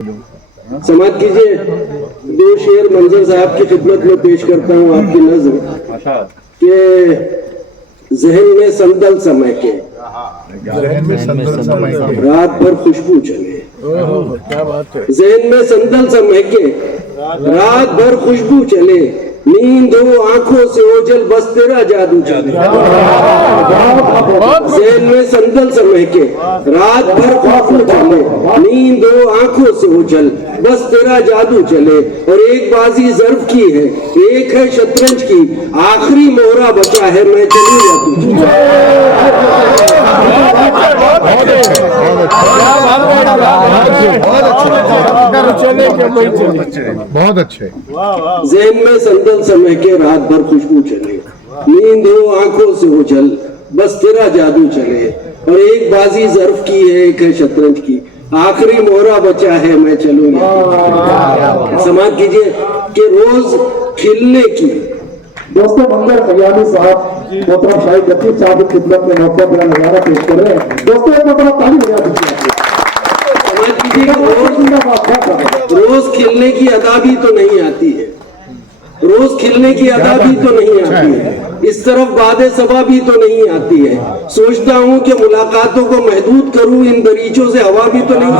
समाज कीजिए, दो शेर मंजर साहब की खिदमत में पेश करता हूँ आपकी नज़र के जहन में संदल समय के रात भर खुशबू चले। क्या बात है। जहन में संदल समय के रात भर खुशबू चले, नींद हो आंखों से ओझल बस तेरा जादू चले। जहन में संदल समय के रात भर खुशबू चले, नींद हो आंखों से ओझल बस तेरा जादू चले। और एक बाजी जर्फ की है, एक है शतरंज की, आखिरी मोहरा बचा है मैं चलूं या तू बहुत अच्छे। ज़हन में संदल समय के रात भर खुशबू चले, नींद हो आंखों से ओझल बस तेरा जादू चले। और एक बाजी जर्फ की है, एक है शतरंज की, आखिरी मोहरा बचा है मैं चलूं। समाज कीजिए कि रोज खिलने की दोस्तों मंजर कल्याणी साहब मोहतरम शाहिद लतीफ साहब की खिदमत में मौका बड़ा नजारा पेश कर रहे हैं। दोस्तों एक मतलब ताली बजा दीजिए। समाज कीजिए रोज खिलने की अदा भी तो नहीं आती है, रोज खिलने की अदा भी तो नहीं आती है, इस तरफ बादे सबा भी तो नहीं आती है। सोचता हूँ कि मुलाकातों को महदूद करूँ, इन दरीचों से हवा भी तो नहीं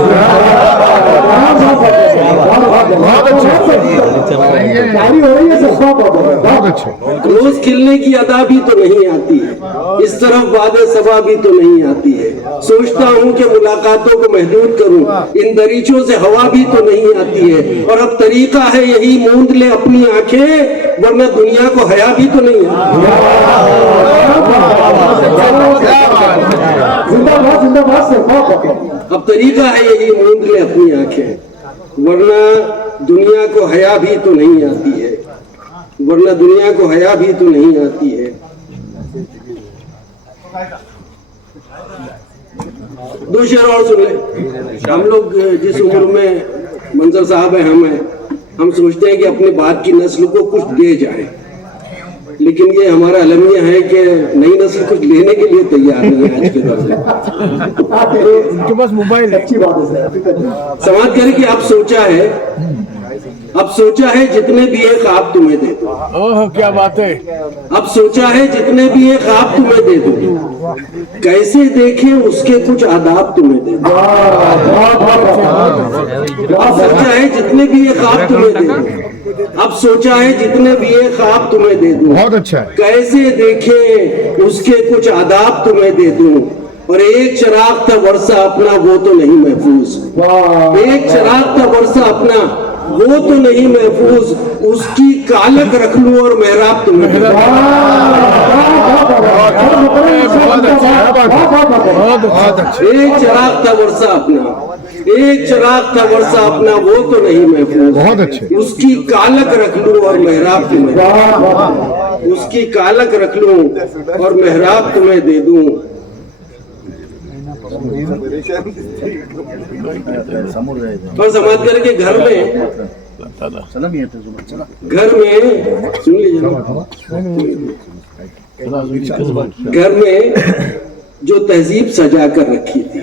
रोज खिलने की अदा भी तो नहीं आती है, इस तरफ बादे सबा भी तो नहीं आती है। सोचता हूँ कि मुलाकातों को महदूद करूँ, इन दरीचों से हवा भी तो नहीं आती है। और अब तरीका है यही, मूंद ले अपनी आंखें, वरना दुनिया को हया भी तो नहीं आती। अब तरीका है यही, मूंद ले अपनी आंखें, वरना दुनिया को हया भी तो नहीं आती है, वरना दुनिया को हया भी तो नहीं आती है। दो शेर और सुन ले। हम लोग जिस उम्र में मंजर साहब है, हम सोचते हैं कि अपनी बात की नस्ल को कुछ दे जाए, लेकिन ये हमारा अलमिया है कि नई नस्ल कुछ लेने के लिए तैयार नहीं है आज के दौर में। उनके पास मोबाइल है। अच्छी बात है। समाज करें कि अब सोचा है जितने भी ये ख्वाब तुम्हें दे दूं। ओह क्या बात है। अब सोचा है जितने भी ये ख्वाब तुम्हें दे दूं, कैसे देखे उसके कुछ आदाब तुम्हें दे दूं। अब सोचा है जितने भी ये ख्वाब तुम्हें दे दूं, अब सोचा है जितने भी ये ख्वाब तुम्हें दे दूं, बहुत अच्छा। कैसे देखे उसके कुछ आदाब तुम्हें दे दूं। और एक चिराग था वर्षा अपना वो तो नहीं महफूज, एक चिराग था वर्षा अपना वो तो नहीं महफूज, उसकी कालक रख लूं और मेहराब तुम्हें। एक चिराग था वर्षा अपना, एक चिराग था वर्षा अपना वो तो नहीं महफूज, बहुत अच्छे, उसकी कालक रख लूं और मेहराब तुम्हें, उसकी कालक रख लूं और मेहराब तुम्हें दे दूं। और समाज करके घर में सुन लीजिए, घर में जो तहजीब सजा कर रखी थी,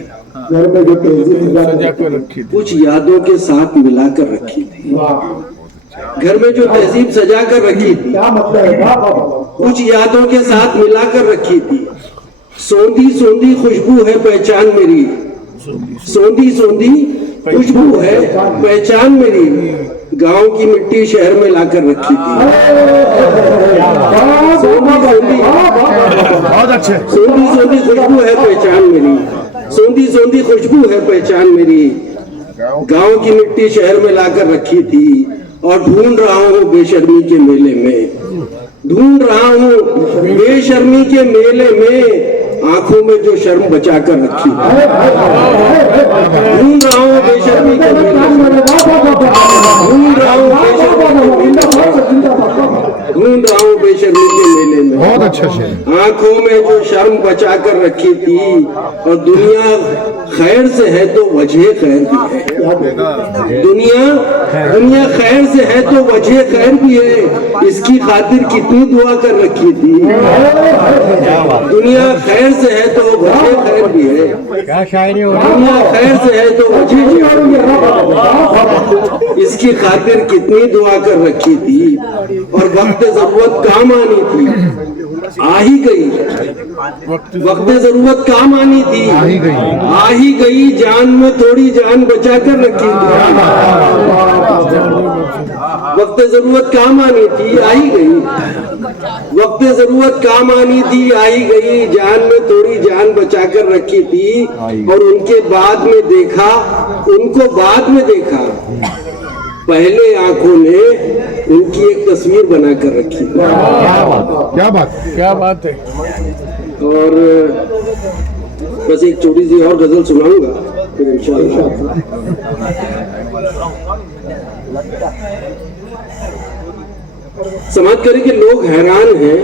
घर में जो तहजीब सजा कर रखी थी, कुछ यादों के साथ मिलाकर रखी थी। घर में जो तहजीब सजा कर रखी थी, क्या मतलब है, कुछ यादों के साथ मिलाकर रखी थी। सोंधी सोंधी खुशबू है पहचान मेरी, सोंधी सोंधी खुशबू है पहचान मेरी, गांव की मिट्टी शहर में लाकर रखी थी। बहुत अच्छे। सोंधी सोंधी खुशबू है पहचान मेरी, सोंधी सोंधी खुशबू है पहचान मेरी, गांव की मिट्टी शहर में लाकर रखी थी। और ढूंढ रहा हूँ बेशर्मी के मेले में, ढूंढ रहा हूँ बेशर्मी के मेले में, आंखों में जो शर्म बचा कर रखी, ढूंढ रहा हूँ बेशर्मी के मेले में, ढूंढ रहा हूँ बेशर्मी के मेले में, ढूंढ रहा हूँ बेशर्मी के मेले में। अच्छा शेर। आंखों में जो शर्म बचा कर रखी थी, और दुनिया खैर से है तो वजह खैर भी है। दुनिया खैर से है तो वजह खैर भी है, इसकी खातिर कितनी दुआ कर रखी थी। दुनिया खैर से है तो वजह खैर भी है, क्या शायरी हो दुनिया खैर से है तो वजह खैर भी है, इसकी खातिर कितनी दुआ कर रखी थी, और वक्त जरूरत काम आनी थी, आ ही गई। वक्त जरूरत काम आनी थी, आ ही गई। जान में थोड़ी जान बचा कर रखी थी, वक्त जरूरत काम आनी थी, आ ही गई। वक्त जरूरत काम आनी थी, आ ही गई। जान में थोड़ी जान बचा कर रखी थी, और उनको बाद में देखा, पहले आंखों ने उनकी एक तस्वीर बनाकर रखी। क्या बात है। और बस एक छोटी सी और गजल सुनाऊंगा फिर इंशाअल्लाह। समाज करें कि लोग हैरान हैं,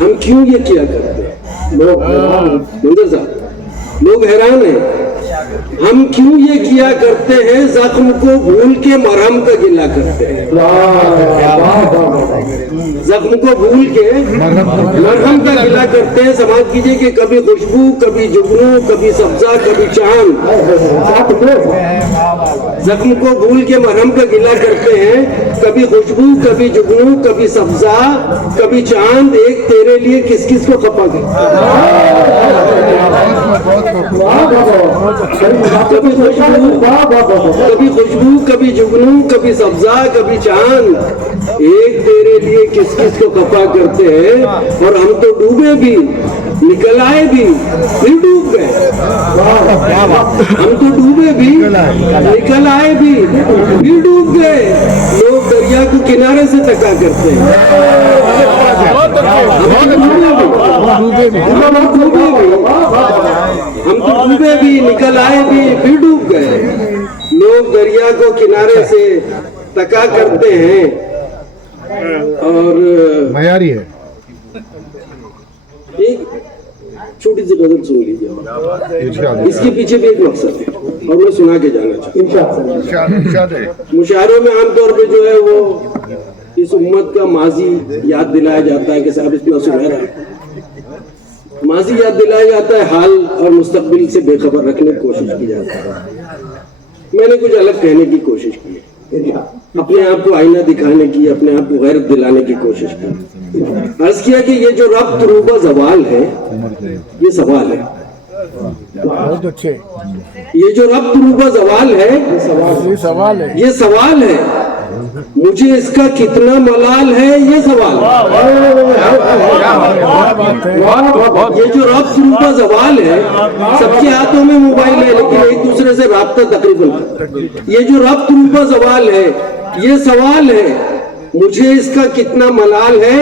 हम क्यों ये किया करते हैं। मंजर साहब, लोग हैरान हैं, हम क्यों ये किया करते हैं। जख्म को भूल के मरहम का गिला करते हैं। जख्म को भूल के मरहम का गिला करते हैं। समाज कीजिए कि कभी खुशबू, कभी जुगनू, कभी सब्जा, कभी चांद। जख्म को भूल के मरहम का गिला करते हैं। कभी खुशबू, कभी जुगनू, कभी सब्जा, कभी चांद। एक तेरे लिए किस किस को खपा गया। कभी खुशबू, कभी जुगनू, कभी सब्जा, कभी चांद। एक तेरे लिए किस किस को खपा करते हैं। और हम तो डूबे भी, निकल आए भी, फिर डूब गए। हम तो डूबे भी, निकल आए भी, फिर डूब गए। लोग दरिया को किनारे से तका करते हैं। हम तो डूबे भी, निकल आए भी, फिर डूब गए। लोग दरिया को किनारे से तका करते हैं। और मयारी है। एक छोटी सी गजल सुन लीजिए, इसके पीछे भी एक मकसद है और मैं सुना के जाना चाहता हूँ। मुशायरों में आमतौर पे जो है वो इस उम्मत का माजी याद दिलाया जाता है कि साहब इतना सुनहरा है। माजी याद दिलाया जाता है, हाल और मुस्तकबिल से बेखबर रखने की कोशिश की जाती है। मैंने कुछ अलग कहने की कोशिश की है, अपने आप को आईना दिखाने की, अपने आप को गैरत दिलाने की कोशिश की। अर्ज किया कि ये जो रब्त रूबा जवाल है, ये सवाल है। बहुत अच्छे। ये जो रब्त रूबा जवाल है, ये सवाल है। मुझे इसका कितना मलाल है, ये सवाल है। ये जो रब्त रूबा जवाल है, सबके हाथों में मोबाइल है लेकिन एक दूसरे से राब्ता तकरीबन। ये जो रब्त रूबा जवाल है, ये सवाल है। मुझे इसका कितना मलाल है,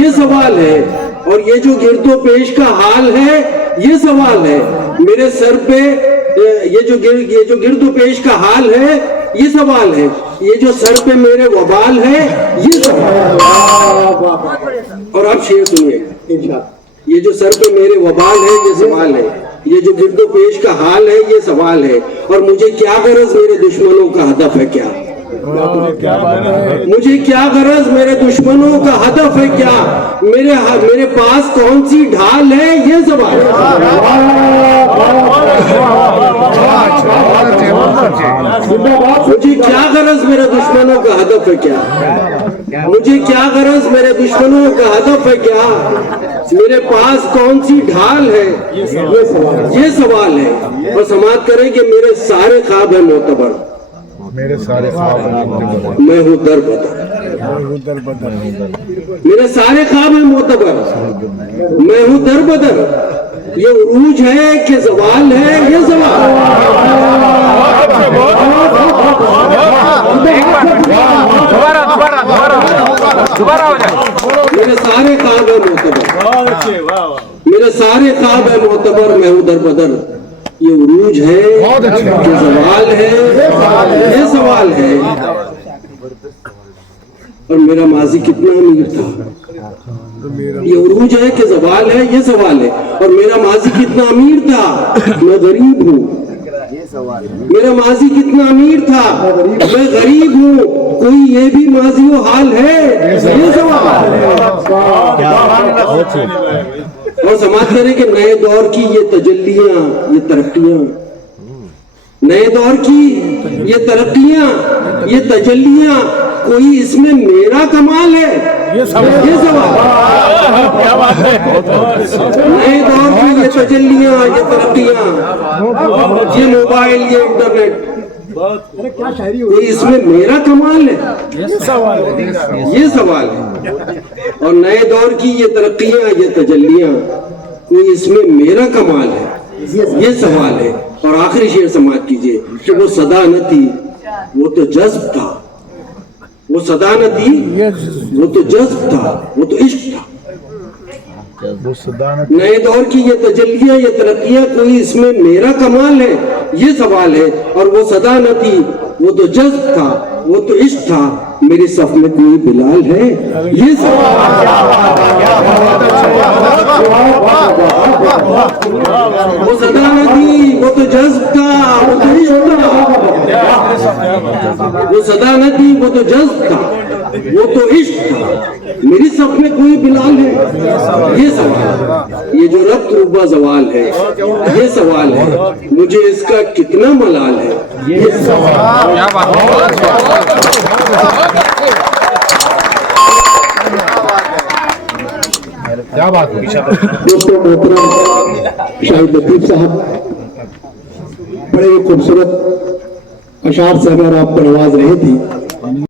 ये सवाल है। और ये जो गिरदो पेश का हाल है, ये सवाल है। मेरे सर पे ये जो गिरदो पेश का हाल है, ये सवाल है। ये जो सर पे मेरे वबाल है, ये सवाल है। और आप शेर सुनिएगा, ये जो सर पे मेरे वबाल है, ये सवाल है। ये जो गिरदो पेश का हाल है, ये सवाल है। और मुझे क्या गरज मेरे दुश्मनों का हदफ है क्या। मुझे क्या गरज मेरे दुश्मनों का हदफ है क्या। मेरे पास कौन सी ढाल है, ये सवाल मुझे क्या गरज मेरे दुश्मनों का हदफ है क्या। मुझे क्या गरज मेरे दुश्मनों का हदफ है क्या। मेरे पास कौन सी ढाल है, ये सवाल है। और समाप्त करें कि मेरे सारे ख्वाब है मोतबर, मेरे सारे ख्वाब मैं हूँ दर बदर। मेरे सारे ख्वाब है मोतबर, मैं हूँ दर बदर। ये उरूज है कि जवाल है, ये सवाल। मेरे सारे ख्वाब है मोतबर, मेरे सारे ख्वाब है मोतबर, मैं हूँ दर बदर। ये उरूज है कि सवाल है, ये सवाल है। और मेरा माजी कितना अमीर था, ये उरूज है कि जवाल है, ये सवाल है। और मेरा माजी कितना अमीर था, मैं गरीब हूँ। मेरा माजी कितना अमीर था, मैं गरीब हूँ। कोई ये भी माजी वो हाल है, ये सवाल है। और समाज करें कि नए दौर की ये तजल्लियां, ये तरक्कियां, नए दौर की ये तरक्कियां, ये तजल्लियां, कोई इसमें मेरा कमाल है, ये सवाल। क्या बात है। नए दौर की ये तजल्लियां, ये तरक्कियां, ये मोबाइल, ये इंटरनेट, कोई इसमें मेरा कमाल है, ये सवाल है। और नए दौर की ये तरक्कियां, ये तजल्लियां, कोई इसमें मेरा कमाल है, ये सवाल है। और आखिरी शेर समाप्त कीजिए कि वो सदा न थी, वो तो जज्ब था। वो सदा न थी, वो तो जज्ब था, वो तो इश्क था। वो सदानत नए दौर की ये तजल्लियां, ये तरक्कियां, कोई इसमें मेरा कमाल है, ये सवाल है। और वो सदा न थी, वो तो जज्ब था, वो तो इश्क था। मेरी सफ में कोई बिलाल है, ये सवाल है। वो सदा न थी, वो तो जज्ब था, वो तो इश्क था। वो सदा न थी, वो तो जज्ब था, वो तो इश्क था। मेरी सफ में कोई बिलाल है, ये सवाल है। ये जो रब्त रुबा सवाल है, ये सवाल है। मुझे इसका कितना मलाल है, ये सवाल। क्या बात है। दोस्तों मोहतरम शाहिद लतीफ साहब बड़े खूबसूरत अशार से अगर आप पढ़वाज रहे थे।